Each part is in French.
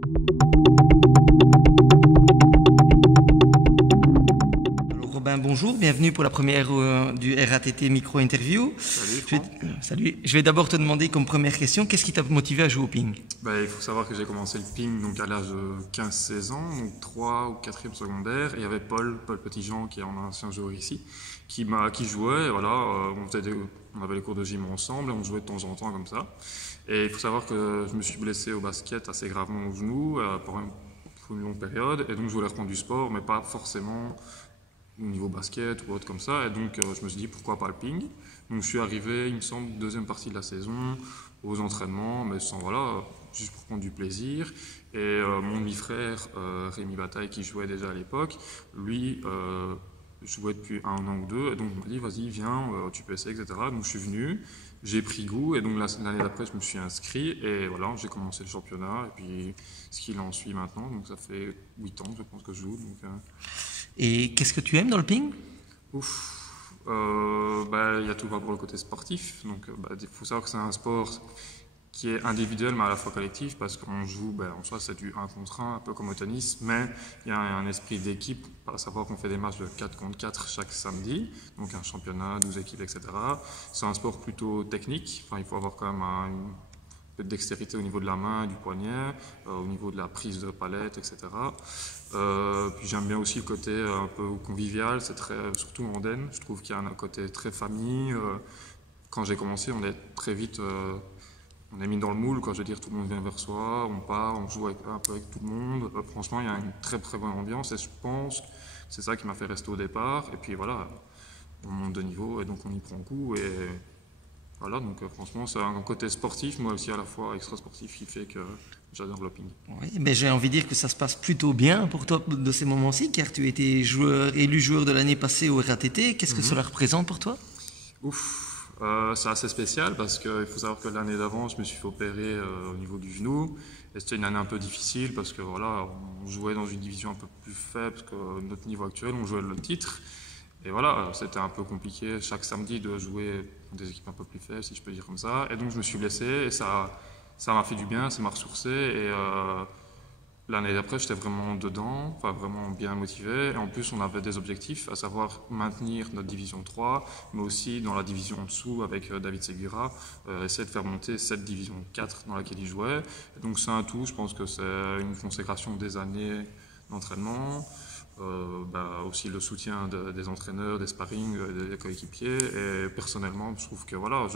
Alors Robin, bonjour, bienvenue pour la première du RATT Micro-Interview. Salut Franck. Salut. Je vais d'abord te demander comme première question, qu'est-ce qui t'a motivé à jouer au ping? Il faut savoir que j'ai commencé le ping donc à l'âge de 15-16 ans, donc 3 ou 4e secondaire. Et il y avait Paul Petitjean, qui est un ancien joueur ici, qui jouait. Et voilà, on avait les cours de gym ensemble et on jouait de temps en temps comme ça. Et il faut savoir que je me suis blessé au basket assez gravement au genou pour une longue période. Et donc je voulais reprendre du sport, mais pas forcément au niveau basket ou autre comme ça. Et donc je me suis dit pourquoi pas le ping. Donc je suis arrivé, il me semble, deuxième partie de la saison, aux entraînements, mais sans juste pour prendre du plaisir. Et mon demi-frère, Rémi Bataille, qui jouait déjà à l'époque, lui jouait depuis 1 an ou 2, et donc il m'a dit vas-y viens, tu peux essayer, etc. Donc je suis venu, j'ai pris goût, et donc l'année d'après je me suis inscrit, et voilà, j'ai commencé le championnat, et puis ce qu'il en suit maintenant, donc ça fait 8 ans je pense que je joue. Et qu'est-ce que tu aimes dans le ping? Il y a tout pour le côté sportif. Donc, il faut savoir que c'est un sport qui est individuel mais à la fois collectif parce qu'on joue, en soi c'est du 1 contre 1, un peu comme au tennis, mais il y a un esprit d'équipe, à savoir qu'on fait des matchs de 4 contre 4 chaque samedi, donc un championnat, 12 équipes, etc. C'est un sport plutôt technique, il faut avoir quand même un peu de dextérité au niveau de la main, du poignet, au niveau de la prise de palette, etc. Puis j'aime bien aussi le côté un peu convivial, c'est surtout en Den, je trouve qu'il y a un côté très famille. Quand j'ai commencé, on est très vite, on est mis dans le moule, quoi. Je veux dire, tout le monde vient vers soi, on part, on joue un peu avec tout le monde. Franchement, il y a une très très bonne ambiance et je pense que c'est ça qui m'a fait rester au départ. Et puis voilà, on monte de niveau et donc on y prend goût. Et voilà, donc franchement, c'est un côté sportif, moi aussi à la fois extra-sportif, qui fait que j'adore le ping. Oui, mais j'ai envie de dire que ça se passe plutôt bien pour toi de ces moments-ci, car tu as été élu joueur de l'année passée au RATT. Qu'est-ce que cela représente pour toi? C'est assez spécial parce qu'il faut savoir que l'année d'avant, je me suis fait opérer au niveau du genou. Et c'était une année un peu difficile parce que voilà, on jouait dans une division un peu plus faible que notre niveau actuel, on jouait le titre. Et voilà, c'était un peu compliqué chaque samedi de jouer des équipes un peu plus faibles, si je peux dire comme ça. Et donc je me suis blessé et ça m'a fait du bien, ça m'a ressourcé. Et l'année d'après, j'étais vraiment dedans, vraiment bien motivé. Et en plus, on avait des objectifs, à savoir maintenir notre division 3, mais aussi dans la division en dessous avec David Segura, essayer de faire monter cette division 4 dans laquelle il jouait. Et donc c'est un tout, je pense que c'est une consécration des années d'entraînement. Aussi le soutien des entraîneurs, des sparring, des coéquipiers. Et personnellement, je trouve que voilà,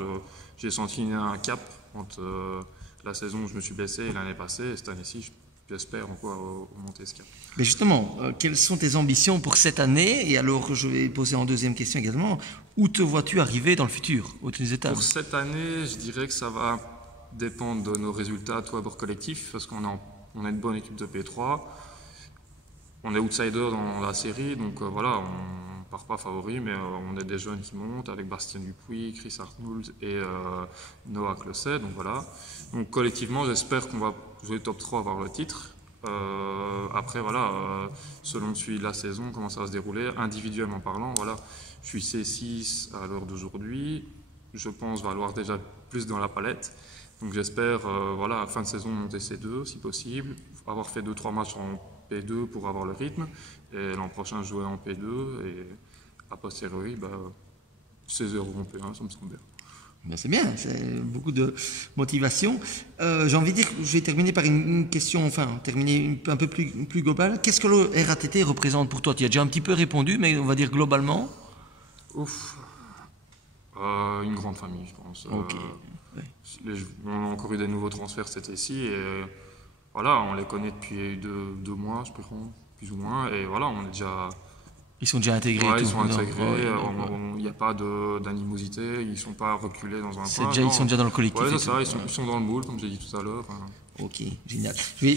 j'ai senti un cap entre la saison où je me suis blessé et l'année passée. Et cette année-ci, j'espère encore monter ce cap. Mais justement, quelles sont tes ambitions pour cette année? Et alors, je vais poser en deuxième question également, où te vois-tu arriver dans le futur, aux étapes? Pour cette année, je dirais que ça va dépendre de nos résultats, tout d'abord collectifs, parce qu'on a une bonne équipe de P3. On est outsider dans la série, donc voilà, on ne part pas favori, mais on est des jeunes qui montent avec Bastien Dupuis, Chris Arnould et Noah Closset, donc voilà. Donc collectivement, j'espère qu'on va jouer top 3, avoir le titre. Après, voilà, selon la saison, comment ça va se dérouler, individuellement parlant, voilà, je suis C6 à l'heure d'aujourd'hui, je pense valoir déjà plus dans la palette. Donc j'espère, voilà, fin de saison, monter C2 si possible, avoir fait 2-3 matchs en P2 pour avoir le rythme, et l'an prochain jouer en P2, et a posteriori, C0 en P1, ça me semble bien. Ben c'est bien, c'est beaucoup de motivation. J'ai envie de dire, je vais terminer par une question, terminer un peu plus globale. Qu'est-ce que le RATT représente pour toi? Tu as déjà un petit peu répondu, mais on va dire globalement. Une grande famille, je pense. Okay. On a encore eu des nouveaux transferts cet été-ci, et voilà, on les connaît depuis 2 mois, je pense, plus ou moins, et voilà, on est déjà... Ils sont déjà intégrés. Ouais, ils sont intégrés, il n'y a pas d'animosité, ils ne sont pas reculés dans un coin. Ils sont déjà dans le collectif. Ouais, c'est ça, ils sont dans le moule, comme j'ai dit tout à l'heure. Ok, génial.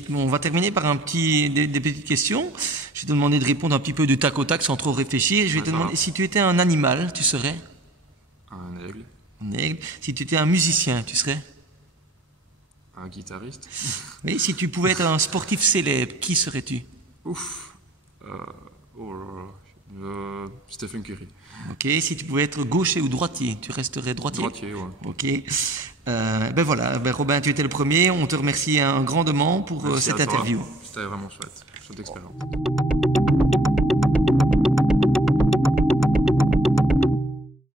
On va terminer par des petites questions. Je vais te demander de répondre un petit peu du tac au tac sans trop réfléchir. Je vais te demander, si tu étais un animal, tu serais? Un aigle. Un aigle. Si tu étais un musicien, tu serais? Un guitariste. Oui, si tu pouvais être un sportif célèbre, qui serais-tu? Stephen Curry. Ok, si tu pouvais être gaucher ou droitier, tu resterais droitier? Droitier, ouais. Ok. Ben voilà, ben Robin, tu étais le premier. On te remercie grandement pour Merci cette à toi. interview. C'était vraiment chouette. Chouette expérience.